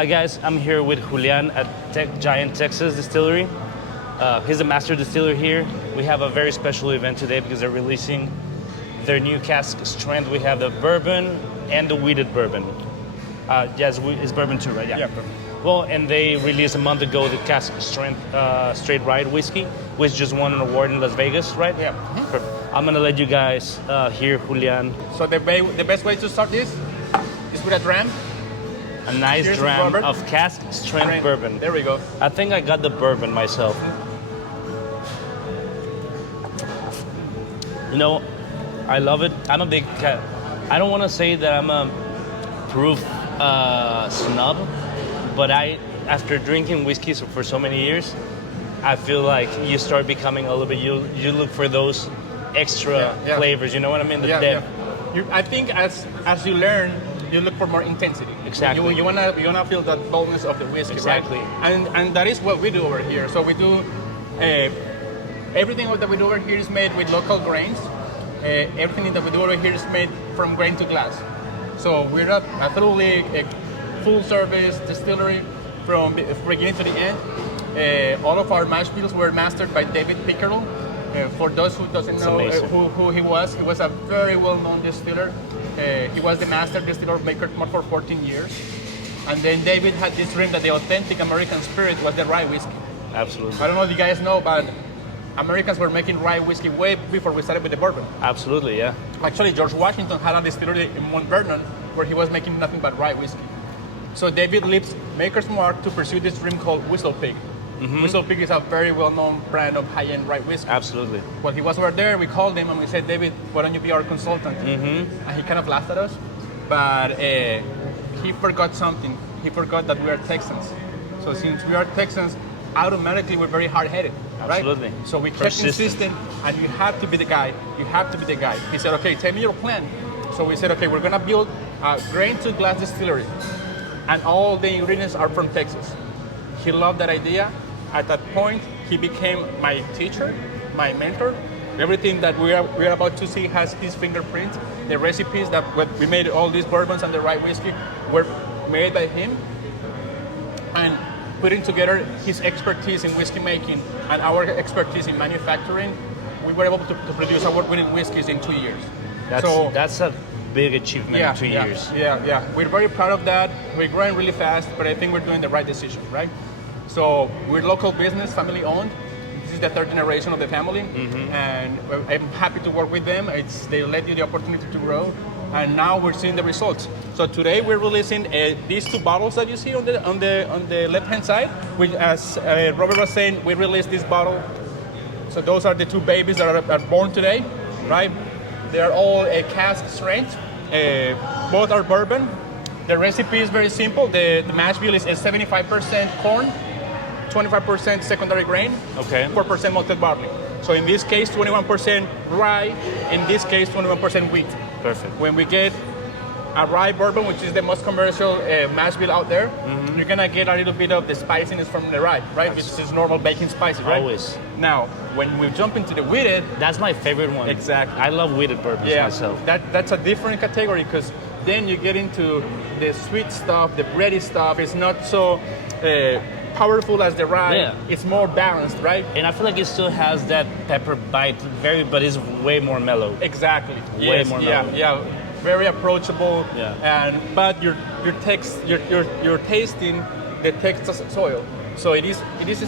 Hi guys, I'm here with Julian at Giant Texas Distillery. He's a master distiller here. We have a very special event today because they're releasing their new cask strength. We have the bourbon and the wheated bourbon. Yes, it's bourbon too, right? Yeah. Well, and they released a month ago the cask strength straight rye whiskey, which just won an award in Las Vegas, right? Yeah. Perfect. I'm gonna let you guys hear Julian. So the best way to start this is with a dram. A nice Here's dram bourbon. of cask strength bourbon. There we go. I think I got the bourbon myself. You know, I love it. I'm a big cat. I don't want to say that I'm a proof snob, but after drinking whiskey for so many years, I feel like you start becoming a little bit. You look for those extra flavors. You know what I mean? The depth. I think as you learn, you look for more intensity. Exactly. You wanna feel that boldness of the whiskey, exactly. Right? And that is what we do over here. So we do everything that we do over here is made with local grains. Everything that we do over here is made from grain to glass. So we're a thoroughly full service distillery from beginning to the end. All of our mash bills were mastered by David Pickerel. For those who doesn't know who he was a very well-known distiller. He was the master distiller of Baker for 14 years. And then David had this dream that the authentic American spirit was the rye whiskey. Absolutely. I don't know if you guys know, but Americans were making rye whiskey way before we started with the bourbon. Absolutely, yeah. Actually, George Washington had a distillery in Mount Vernon where he was making nothing but rye whiskey. So David leaves Maker's Mark to pursue this dream called Whistle Pig. Mm-hmm. Whistle Pig is a very well-known brand of high-end rye whiskey. Absolutely. When he was over there, we called him and we said, David, why don't you be our consultant? Mm-hmm. And he kind of laughed at us, but he forgot something. He forgot that we are Texans. So since we are Texans, automatically we're very hard-headed, right? Absolutely. So we kept insisting, and you have to be the guy. You have to be the guy. He said, okay, tell me your plan. So we said, okay, we're gonna build a grain-to-glass distillery, and all the ingredients are from Texas. He loved that idea. At that point, he became my teacher, my mentor. Everything that we are about to see has his fingerprint. The recipes that we made, all these bourbons and the rye whiskey, were made by him. And putting together his expertise in whiskey making and our expertise in manufacturing, we were able to produce award-winning whiskeys in 2 years. That's a big achievement in 2 years. Yeah. We're very proud of that. We're growing really fast, but I think we're doing the right decision, right? So we're local business, family owned. This is the third generation of the family, and I'm happy to work with them. They let you the opportunity to grow, and now we're seeing the results. So today we're releasing these two bottles that you see on the left-hand side. Which, as Robert was saying, we released this bottle. So those are the two babies that are born today, right? They are all cask strength. Both are bourbon. The recipe is very simple. The mash bill is 75% corn, 25% secondary grain, 4% malted barley. So in this case, 21% rye. In this case, 21% wheat. Perfect. When we get a rye bourbon, which is the most commercial mash bill out there, you're gonna get a little bit of the spiciness from the rye, right? Which is normal baking spices, right? Always. Now, when we jump into the wheated, that's my favorite one. Exactly. I love wheated bourbons myself. That's a different category because then you get into the sweet stuff, the bready stuff. It's not so powerful as the rye. Yeah. It's more balanced, right? And I feel like it still has that pepper bite, but it's way more mellow. Exactly. Way more mellow. Yeah. Very approachable. Yeah. But you're tasting the Texas soil. So it is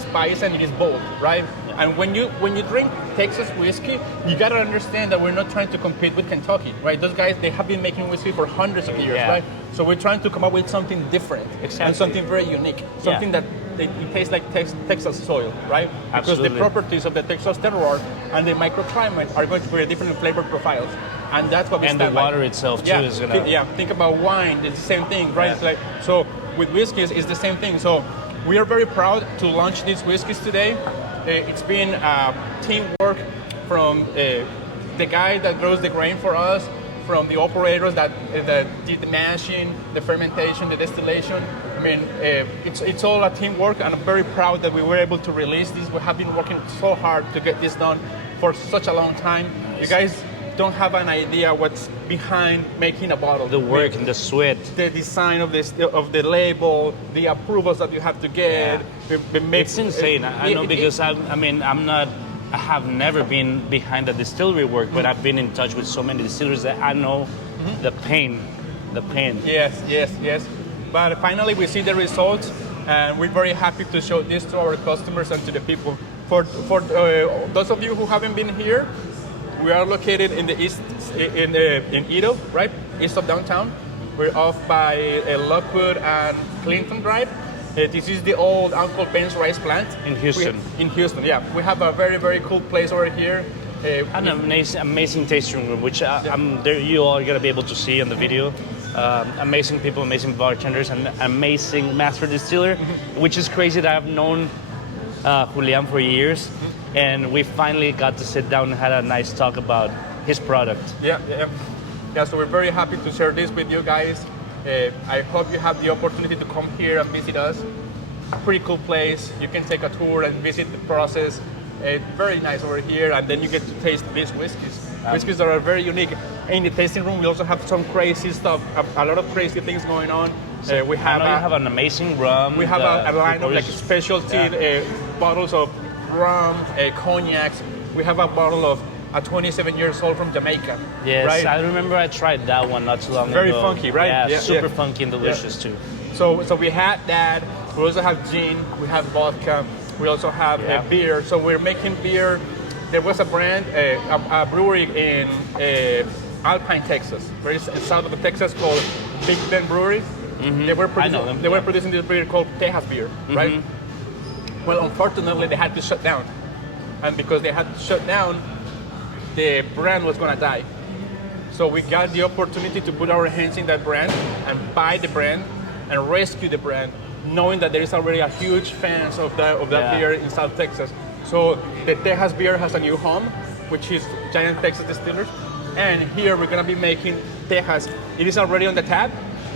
spice and it is bold, right? Yeah. And when you drink Texas whiskey, you gotta understand that we're not trying to compete with Kentucky, right? Those guys, they have been making whiskey for hundreds of years, right? So we're trying to come up with something different and something very unique, something that it tastes like Texas soil, right? Because the properties of the Texas terroir and the microclimate are going to create different flavor profiles, and that's what we stand by. And the water itself too is gonna. Think about wine; it's the same thing, right? It's like, so with whiskeys, it's the same thing. So we are very proud to launch these whiskeys today. It's been teamwork from the guy that grows the grain for us, from the operators that did the mashing, the fermentation, the distillation. I mean, it's all a teamwork, and I'm very proud that we were able to release this. We have been working so hard to get this done for such a long time. Nice. You guys don't have an idea what's behind making a bottle. The work and the sweat. The design of the label, the approvals that you have to get. It's insane. I know because I have never been behind the distillery work, but I've been in touch with so many distillers that I know the pain. Yes. But finally, we see the results, and we're very happy to show this to our customers and to the people. For those of you who haven't been here, we are located in the east, in Edo, right, east of downtown. We're off by Lockwood and Clinton Drive. This is the old Uncle Ben's rice plant In Houston. In Houston, yeah. We have a very, very cool place over here. An amazing tasting room, which you all are going to be able to see on the video. Amazing people, amazing bartenders, and amazing master distiller, which is crazy that I've known Julian for years, and we finally got to sit down and had a nice talk about his product. Yeah, so we're very happy to share this with you guys. I hope you have the opportunity to come here and visit us. Pretty cool place. You can take a tour and visit the process. Very nice over here, and then you get to taste these whiskeys. Whiskeys that are very unique. In the tasting room, we also have some crazy stuff, a lot of crazy things going on. You have an amazing rum. We have a line of like specialty bottles of rum, cognacs. We have a bottle of a 27 years old from Jamaica. Yes, right? I remember I tried that one not too long ago. Very funky, right? Yeah, super funky and delicious too. So we had that. We also have gin. We have vodka. We also have beer. So we're making beer. There was a brand, a brewery in Alpine, Texas, very south of Texas, called Big Bend Brewery. They were producing this beer called Texas beer, right? Well, unfortunately, they had to shut down, and because they had to shut down, the brand was gonna die. So we got the opportunity to put our hands in that brand and buy the brand and rescue the brand, knowing that there is already a huge fans of that beer in South Texas. So the Texas beer has a new home, which is Giant Texas Distillers, and here we're gonna be making Texas. It is already on the tap.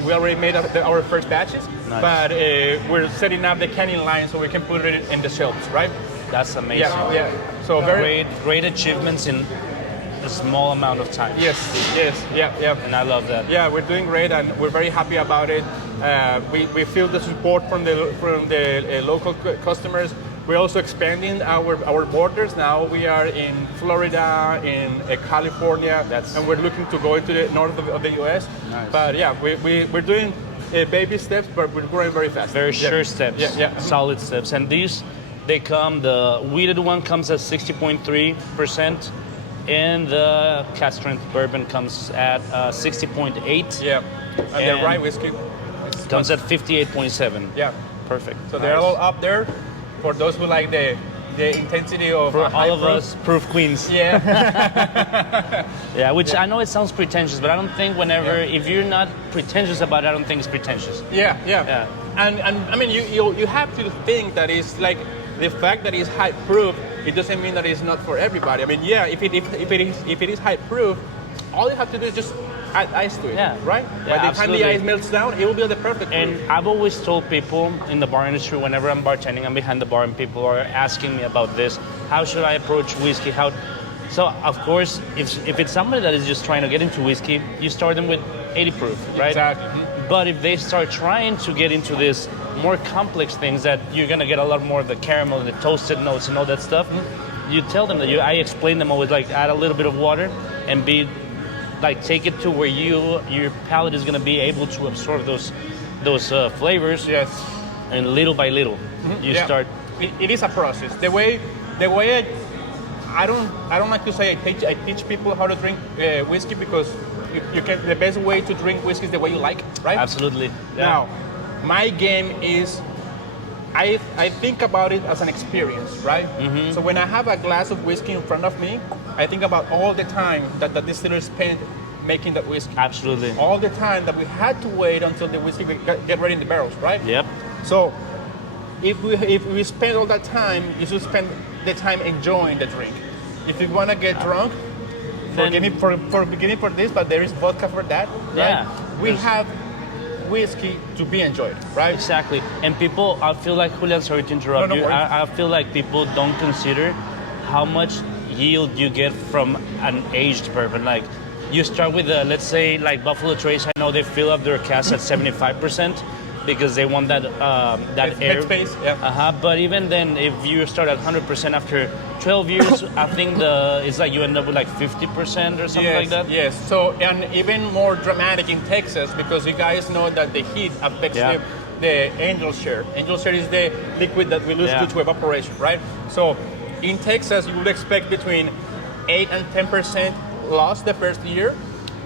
We already made our first batches, but we're setting up the canning line so we can put it in the shelves, right? That's amazing. Yeah. So great achievements in a small amount of time. Yes. And I love that. Yeah, we're doing great, and we're very happy about it. We feel the support from the local customers. We're also expanding our borders. Now we are in Florida, in California, and we're looking to go into the north of the U.S. Nice. But yeah, we're doing baby steps, but we're growing very fast. Very sure steps. Yeah. Solid steps. And these, the weeded one comes at 60.3%, and the cask strength bourbon comes at 60.8. Yeah, and the rye whiskey comes at 58.7. Yeah. Perfect. So they're all up there. For those who like the intensity of for all of us proof queens. Yeah. Yeah, which I know it sounds pretentious, but I don't think if you're not pretentious about it, I don't think it's pretentious. Yeah. And I mean, you have to think that it's like the fact that it's high proof. It doesn't mean that it's not for everybody. I mean, if it is high proof, all you have to do is just add ice to it, right? Yeah, By the time the ice melts down, it will be the perfect proof. And I've always told people in the bar industry, whenever I'm bartending, I'm behind the bar and people are asking me about this, how should I approach whiskey? So, of course, if it's somebody that is just trying to get into whiskey, you start them with 80 proof, right? Exactly. But if they start trying to get into this more complex things that you're going to get a lot more of the caramel and the toasted notes and all that stuff, you tell them that I explain them always, like, add a little bit of water and take it to where your palate is going to be able to absorb those flavors. Yes. And little by little, you start. It is a process. The way I don't like to say I teach people how to drink whiskey, because the best way to drink whiskey is the way you like, right? Absolutely. Yeah. Now, my game is I think about it as an experience, right? Mm-hmm. So when I have a glass of whiskey in front of me, I think about all the time that the distiller spent making that whiskey. Absolutely. All the time that we had to wait until the whiskey get ready in the barrels, right? Yep. So if we spend all that time, you should spend the time enjoying the drink. If you want to get drunk, forgive me for beginning for this, but there is vodka for that, right? Yeah. We have whiskey to be enjoyed, right? Exactly. And people, I feel like, Julian, sorry to interrupt you, I feel like people don't consider how much yield you get from an aged bourbon. Like you start with, let's say, like Buffalo Trace. I know they fill up their cask at 75% because they want that air space. Yeah. But even then, if you start at 100% after 12 years, I think it's like you end up with like 50% or something like that. Yes. So, and even more dramatic in Texas, because you guys know that the heat affects the angel share. Angel share is the liquid that we lose due to evaporation, right? So in Texas, you would expect between 8 and 10% loss the first year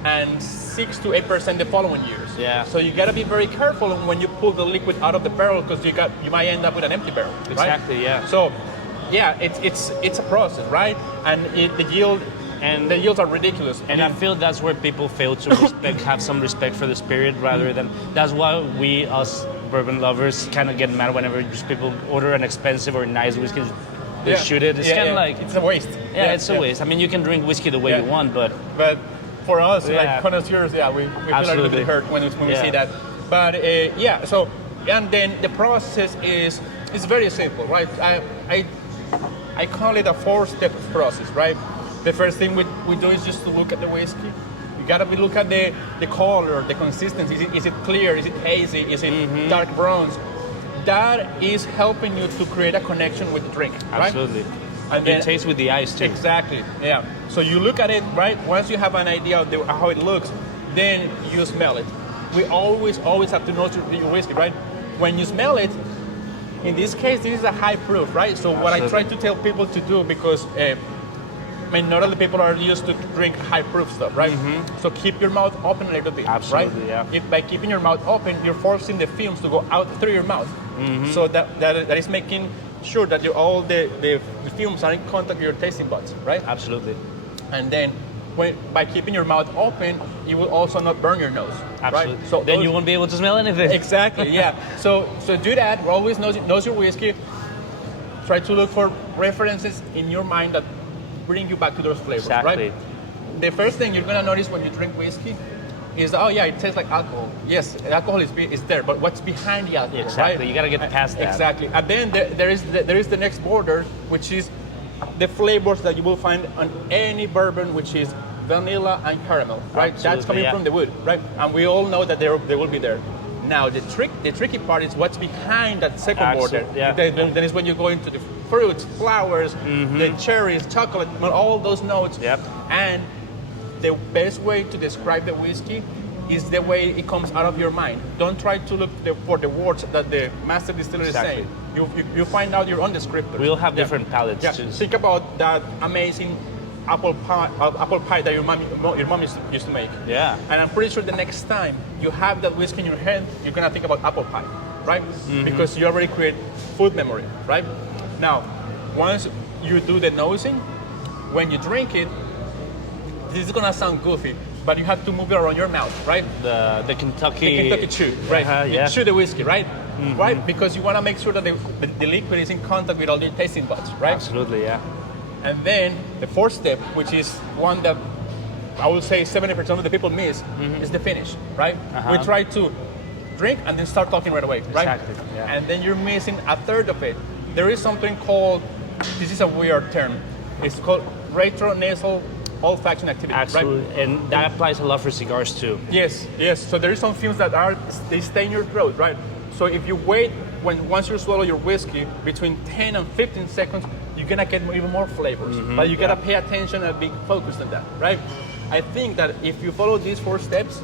and 6 to 8% the following years. Yeah. So you gotta be very careful when you pull the liquid out of the barrel, because you might end up with an empty barrel. Exactly. Right? Yeah. So yeah, it's a process, right? And the yields are ridiculous. And I feel that's where people fail to have some respect for the spirit, rather than, that's why we, us bourbon lovers, kind of get mad whenever just people order an expensive or nice whiskey, they shoot it. It's kind of like, it's a waste. It's a waste. I mean, you can drink whiskey the way you want, but for us, like connoisseurs, we feel a little bit hurt when we see that. But so, and then the process is very simple, right? I call it a 4-step process, right? The first thing we do is just to look at the whiskey. You gotta look at the color, the consistency. Is it clear? Is it hazy? Is it dark bronze? That is helping you to create a connection with the drink, right? Absolutely. And you taste with the eyes too. Exactly, yeah. So you look at it, right? Once you have an idea of how it looks, then you smell it. We always have to know your whiskey, right? When you smell it, in this case, this is a high proof, right? So what I try to tell people to do, because not all the people are used to drink high proof stuff, right? So keep your mouth open a little bit, Absolutely, right? yeah. If by keeping your mouth open, you're forcing the fumes to go out through your mouth. So that is making sure that all the fumes are in contact with your tasting buds, right? Absolutely. And then by keeping your mouth open, you will also not burn your nose. Absolutely. Right? So then you won't be able to smell anything. Exactly, yeah. So do that. Always knows your whiskey. Try to look for references in your mind that bring you back to those flavors, right? The first thing you're gonna notice when you drink whiskey is, it tastes like alcohol. Yes, alcohol is there, but what's behind the alcohol? Exactly. Right? You gotta get past that. Exactly. And then there is the next border, which is the flavors that you will find on any bourbon, which is vanilla and caramel, right? Absolutely, That's coming from the wood, right? And we all know that they will be there. Now the tricky part is what's behind that second border. Yeah. Then is when you go into the fruits, flowers, the cherries, chocolate, all those notes. Yep. And the best way to describe the whiskey is the way it comes out of your mind. Don't try to look for the words that the master distiller is saying. You find out your own descriptor. We'll have different palates too. Think about that amazing apple pie that your mom used to make. Yeah. And I'm pretty sure the next time you have that whiskey in your hand, you're gonna think about apple pie, right? Because you already create food memory, right? Now, once you do the nosing, when you drink it, this is gonna sound goofy, but you have to move it around your mouth, right? The Kentucky chew, right? You chew the whiskey, right? Right? Because you want to make sure that the liquid is in contact with all your tasting buds, right? Absolutely, yeah. And then the fourth step, which is one that I would say 70% of the people miss, is the finish, right? We try to drink and then start talking right away, right? Exactly, yeah. And then you're missing a third of it. There is something called, this is a weird term, it's called retronasal olfaction activity, Absolutely. right? And that applies a lot for cigars too. Yes. So there is some fumes that they stay in your throat, right? So if you wait, once you swallow your whiskey, between 10 and 15 seconds, you're gonna get even more flavors. But you gotta pay attention and be focused on that, right? I think that if you follow these 4 steps,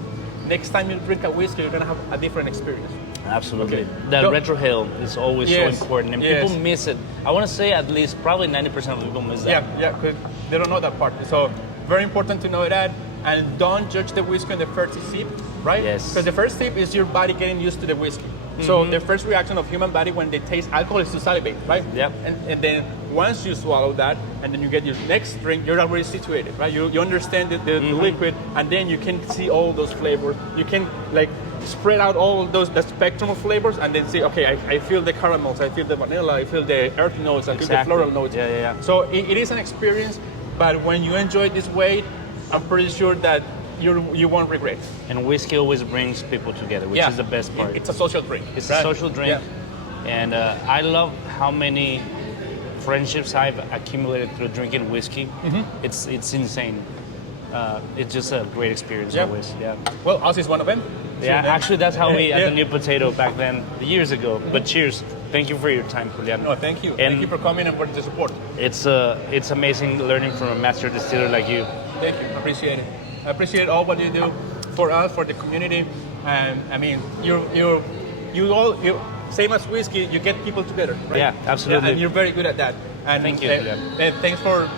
next time you drink a whiskey, you're gonna have a different experience. Absolutely. Okay. That So- retrohale is always so important, and Yes. people miss it. I want to say at least probably 90% of people miss that. Yeah, because they don't know that part. So very important to know that, and don't judge the whiskey on the first sip, right? Yes. Because the first sip is your body getting used to the whiskey. So the first reaction of human body when they taste alcohol is to salivate, right? Yep. And then once you swallow that, and then you get your next drink, you're already situated, right? You understand the liquid, and then you can see all those flavors. You can spread out all those the spectrum of flavors, and then say, okay, I feel the caramels, I feel the vanilla, I feel the earthy notes, I feel the floral notes. Yeah. So it is an experience, but when you enjoy this way, I'm pretty sure that you won't regret. And whiskey always brings people together, which is the best part. It's a social drink. It's a social drink, and I love how many friendships I've accumulated through drinking whiskey, it's insane. It's just a great experience always. Yeah. Well, us is one of them. Yeah, So, actually, that's how we had the New Potato back then, years ago. But cheers. Thank you for your time, Julian. No, thank you. Thank you for coming and for the support. It's amazing learning from a master distiller like you. Thank you. I appreciate it. I appreciate all what you do for us, for the community. And I mean, you same as whiskey, you get people together, right? Yeah, absolutely. And you're very good at that. And Thank you, Julian. and thanks for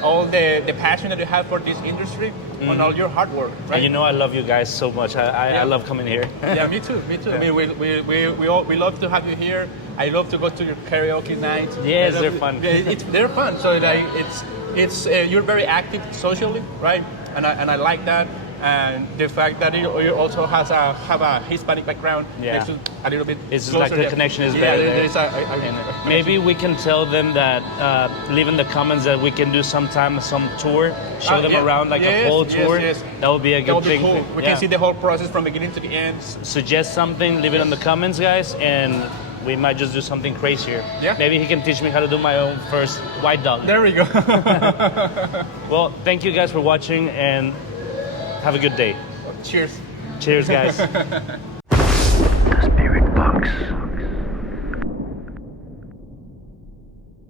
all the passion that you have for this industry and all your hard work, right? And you know I love you guys so much. I love coming here. Yeah, me too. Me too. I mean, we love to have you here. I love to go to your karaoke nights. Yes, they're fun. They're fun. So like it's you're very active socially, right? And I like that. And the fact that you also have a Hispanic background makes it a little bit It's closer like the there. connection is Yeah, better there there. is a Maybe we can tell them that, leave in the comments that we can do sometime some tour, show them around like a whole tour. Yes. That would be a That good would be thing. cool. We can see the whole process from beginning to the end. Suggest something, leave it in the comments, guys, and we might just do something crazier. Yeah. Maybe he can teach me how to do my own first white dog. There we go. Well, thank you guys for watching and have a good day. Cheers. Cheers, guys.